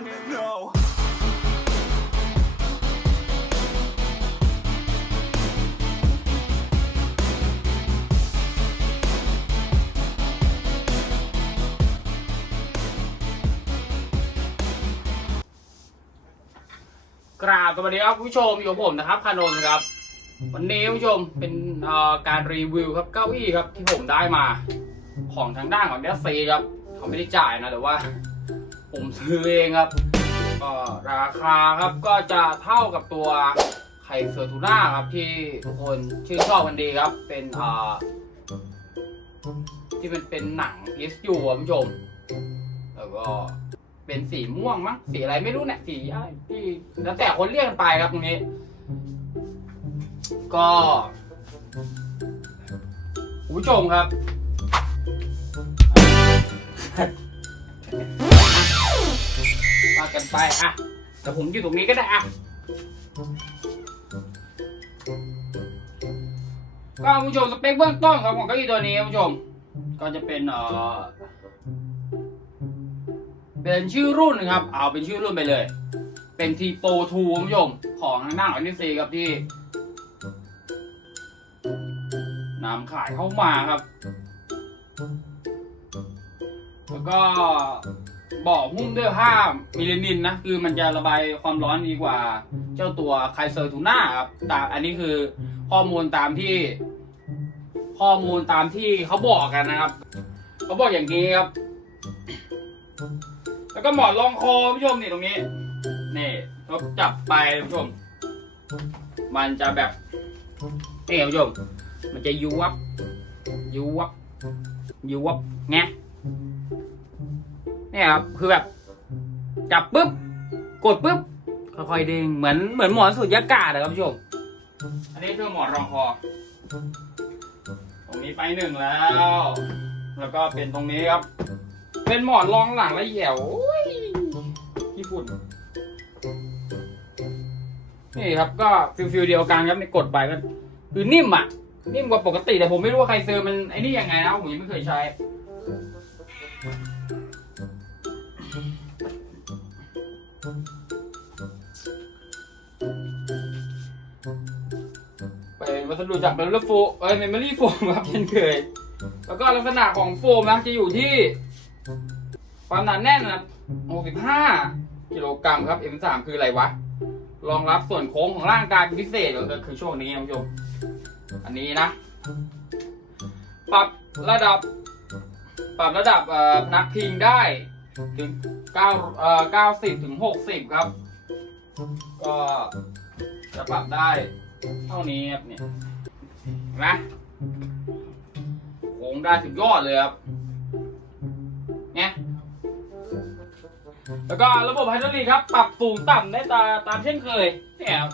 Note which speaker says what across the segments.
Speaker 1: again. No.
Speaker 2: กราบสวัสดีครับผู้ชมอยู่กับผมนะครับคานนท์ครับ วันนี้ผู้ชมเป็นเอ่อการรีวิวครับเก้าอี้ครับที่ผมได้มา ของทางด้านของเดซซีครับเขาไม่ได้จ่ายนะแต่ว่า ผมซื้อเองครับก็ราคาครับก็จะเท่ากับตัวไข่เสือทูน่าครับที่ทุกคนชื่นชอบกันดีครับ เป็นเอ่อที่มันเป็นหนัง PSU ครับผู้ชม แล้วก็เป็นสีม่วงมั้งสีอะไรไม่รู้เนี่ยสีที่แล้วแต่คนเรียกกันไปครับตรงนี้ ก็คุณผู้ชมครับ ว่ากันไปอะแต่ผมอยู่ตรงนี้ก็ได้อะก็คุณผู้ชมสเปคเบื้องต้นของเก้าอี้ตัวนี้คุณผู้ชม ก็จะเป็นเอ่อเป็นชื่อรุ่นนะครับ เอาเป็นชื่อรุ่นไปเลย เป็นทีโปทูคุณผู้ชม ของทางด้านของนิซีครับที่นำขายเข้ามาครับ แล้วก็ บอกหุ้มด้วยผ้ามิเลนินนะคือมันจะระบายความร้อนดีกว่า เจ้าตัวไคเซอร์ทูน่าครับแต่อันนี้คือข้อมูลตามที่ ข้อมูลตามที่เขาบอกกันนะครับเขาบอกอย่างนี้ครับ แล้วก็หมอนรองคอผู้ชมนี่ตรงนี้นี่เราจับไปผู้ชม มันจะแบบนี่ผู้ชมมันจะยุบยุบยุบไง เนี่ยครับคือแบบ จับปุ๊บ กดปุ๊บค่อยๆดึงเหมือนเหมือนหมอนสูดยากาศนะครับผู้ชม อันนี้คือหมอนรองคอ ตรงนี้ไปหนึ่งแล้ว แล้วก็เป็นตรงนี้ครับ เป็นหมอนรองหลังและแหยวโอ้ยญี่ปุ่น นี่ครับก็ฟิลฟิลเดียวกันครับในกดไปก็คือนิ่มอะ นิ่มกว่าปกติแต่ผมไม่รู้ว่าใครซื้อมันไอ้นี่ยังไงนะผมยังไม่เคยใช้ สดุจากเมมโมรี่โฟมเอ้ยเมมโมรี่โฟมครับเช่นเคย แล้วก็ลักษณะของโฟมนะจะอยู่ที่ ความหนาแน่นนะครับ65กิโลกรัมครับ M3 คืออะไรวะ รองรับส่วนโค้งของร่างกายเป็นพิเศษก็คือช่วงนี้คุณผู้ชม อันนี้นะ ปรับระดับ ปรับระดับนักพิงได้ถึง9เอ่อ90 ถึง 60 ครับ ก็จะปรับได้ เท่านี้ครับเนี่ยนไหมโค้งได้ถึงยอดเลยครับเนี่ยแล้วก็ระบบไฮดรอลิกครับ ปรับสูงต่ำได้ตาตามเช่นเคยเนี่ยครับ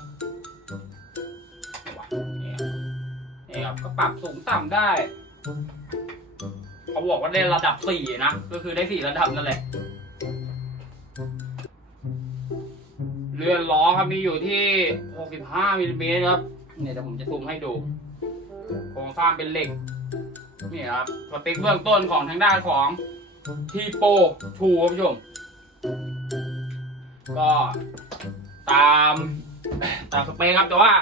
Speaker 2: เนี่ยครับก็ปรับสูงต่ำได้เขาบอกว่าได้ระดับสี่นะ ก็คือได้สี่ระดับนั่นแหละ เรือนล้อครับมีอยู่ที่ 65มิลลิเมตรครับ เนี่ยเดี๋ยวผมจะซูมให้ดู โครงสร้างเป็นเหล็ก นี่ครับสเปคเบื้องต้นของทางด้านของทีโปทูครับผู้ชม ก็ตามตามสเปคครับ แต่ว่า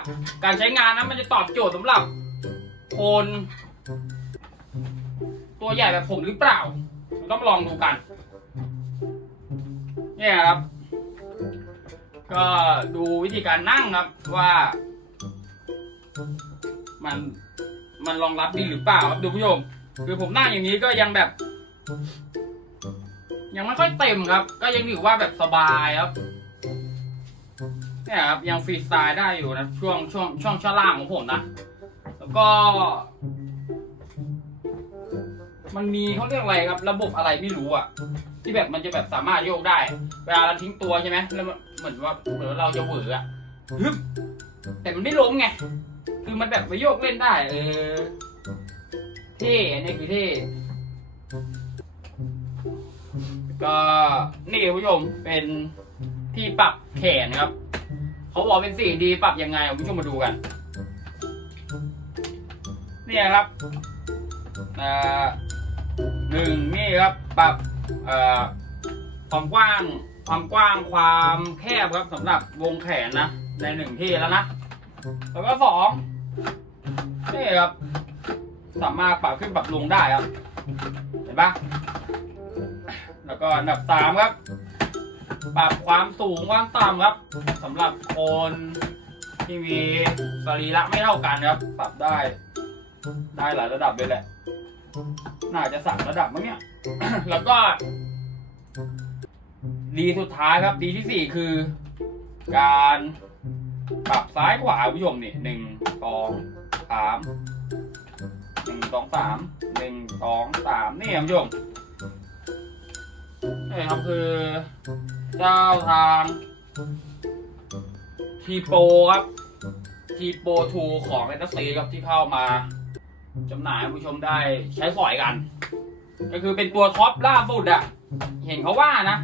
Speaker 2: การใช้งานนั้นมันจะตอบโจทย์สำหรับคน ตัวใหญ่แบบผมหรือเปล่า ต้องลองดูกัน เนี่ยครับ ก็ดูวิธีการนั่งครับว่า มันมันรองรับดีหรือเปล่าครับดูผู้ชมคือผมนั่งอย่างนี้ก็ยังแบบ ยังไม่ค่อยเต็มครับ ก็ยังถือว่าแบบสบายครับเนี่ยครับยังฟรีสไตล์ได้อยู่นะช่วงช่วงช่วงช่วงล่างของผมนะแล้วก็ มันมีเขาเรียกอะไรครับ ระบบอะไรไม่รู้อะที่แบบมันจะแบบสามารถโยกได้ เวลาเราทิ้งตัวใช่ไหมแล้ว เหมือนว่าเหมือนว่าเราจะเหวออะฮึบแต่มันไม่ล้มไง คือมันแบบไปโยกเล่นได้ เออ เท่อันนี้คือเท่ก็นี่คุณผู้ชมเป็นที่ปรับแขนครับ เขาบอกเป็นสีดีปรับยังไงคุณผู้ชมมาดูกัน เนี่ยครับอ่าหนึ่งนี่ครับปรับเอ่อความกว้าง ความกว้างความแคบครับสำหรับวงแขนนะ ในหนึ่งที่แล้วนะ แล้วก็สองนี่ครับ สามารถปรับขึ้นปรับลงได้ครับ เห็นปะแล้วก็อันดับสามครับ ปรับความสูงความต่ำครับสำหรับคนที่มีสรีระไม่เท่ากันครับ ปรับได้ ได้หลายระดับเลยแหละ น่าจะสามระดับมั้งเนี่ย แล้วก็ ดีสุดท้ายครับดีที่สี่คือ การปรับซ้ายขวาผู้ชมนี่หนึ่งสองสามหนึ่งสองสามหนึ่งสองสามนี่ครับผู้ชมนี่ครับคือเจ้าทางทีโปครับทีโปทูของเอ็นซีครับที่เข้ามาจำหน่ายผู้ชมได้ใช้สอยกัน ก็คือเป็นตัวท็อปล่าสุดอะเห็นเขาว่านะ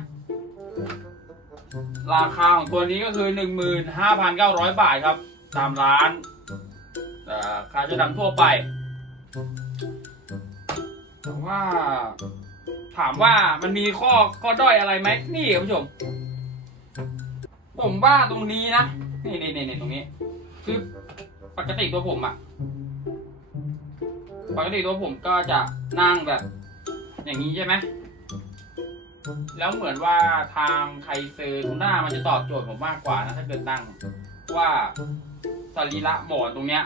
Speaker 2: ราคาของตัวนี้ก็คือ 15,900 บาทครับ ตามร้านเอ่อค่าจะนำทั่วไปแต่ว่า ถามว่ามันมีข้อข้อด้อยอะไรไหมนี่ครับผู้ชม ผมว่าตรงนี้นะนี่นี่นี่นี่ตรงนี้ คือปกติตัวผมอะปกติตัวผมก็จะนั่งแบบ อย่างนี้ใช่ไหม แล้วเหมือนว่าทางไคเซอร์ทูน่ามันจะตอบโจทย์ผมมากกว่านะถ้าเกิดนั่งว่าสรีระบอร์ดตรงเนี้ย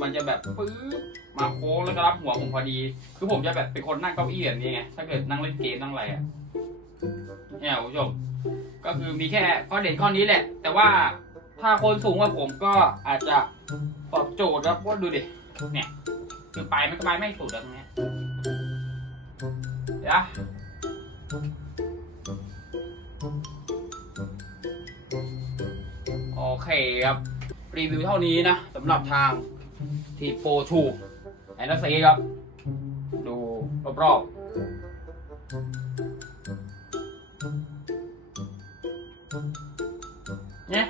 Speaker 2: มันจะแบบปื๊บมาโค้งแล้วก็รับหัวผมพอดี คือผมจะแบบเป็นคนนั่งเก้าอี้แบบนี้ไงถ้าเกิดนั่งเล่นเกมนั่งอะไรอะเนี่ยคุณผู้ชมก็คือมีแค่ข้อเด่นข้อนี้แหละ แต่ว่าถ้าคนสูงกว่าผมก็อาจจะตอบโจทย์ครับว่าดูดิเนี่ย คือไปไม่ก็ไปไม่สุดแล้วตรงเนี้ยเดี๋ยว โอเคครับ รีวิวเท่านี้นะสำหรับทางทีโปทูแอนด์ซีครับ ดูรอบๆเนี่ย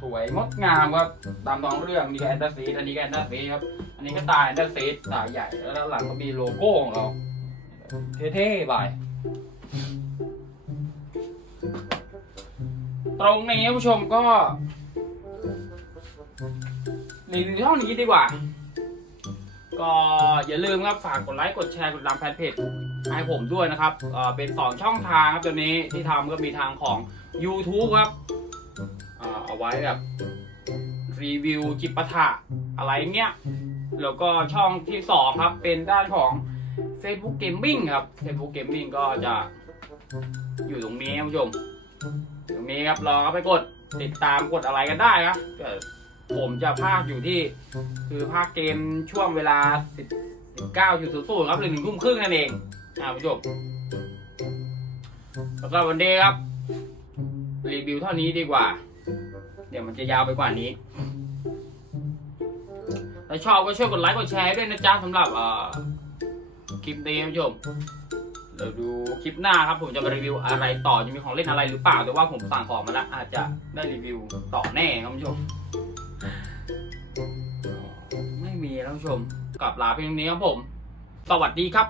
Speaker 2: สวยงดงามครับ ตามท้องเรื่องนี่แอนด์ซีอันนี้ก็แอนด์ซีครับ อันนี้ก็ตายแอนด์ซีตาใหญ่แล้วด้านหลังก็มีโลโก้ของเรา เท่ๆไปตรงนี้ผู้ชมก็รีวิวเท่านี้ดีกว่า ก็อย่าลืมครับฝากกดไลค์กดแชร์กดติดามแฟนเพจให้ผมด้วยนะครับเป็นสองช่องทางครับตัวนี้ที่ทำก็มีทางของ YouTube ครับเอาไว้แบบรีวิวจิปาถะอะไรเงี้ย แล้วก็ช่องที่สองครับเป็นด้านของ Facebook Gaming ครับ Facebook Gaming ก็จะอยู่ตรงนี้ครับผู้ชมตรงนี้ครับลองเข้าไปกดติดตามกดอะไรกันได้นะก็ผมจะพากอยู่ที่ คือภาคเกมช่วงเวลา 19.00ครับหรือหนึ่งทุ่มครึ่งนั่นเองอ่าผู้ชมแล้วก็วันเดย์ครับ รีวิวเท่านี้ดีกว่า เดี๋ยวมันจะยาวไปกว่านี้ถ้าชอบก็ช่วยกดไลค์กดแชร์ด้วยนะจ๊ะสำหรับเอ่อ ลิปนี้นผู้ชมเดี๋ยวดูคลิปหน้าครับ ผมจะมารีวิวอะไรต่อจะมีของเล่นอะไรหรือเปล่าแต่ว่าผมสั่งของมาแล้วอาจจะได้รีวิวต่อแน่ครับผู้ชมไม่มีแล้วผู้ชมกลับลาเพียงนี้ครับผม สวัสดีครับ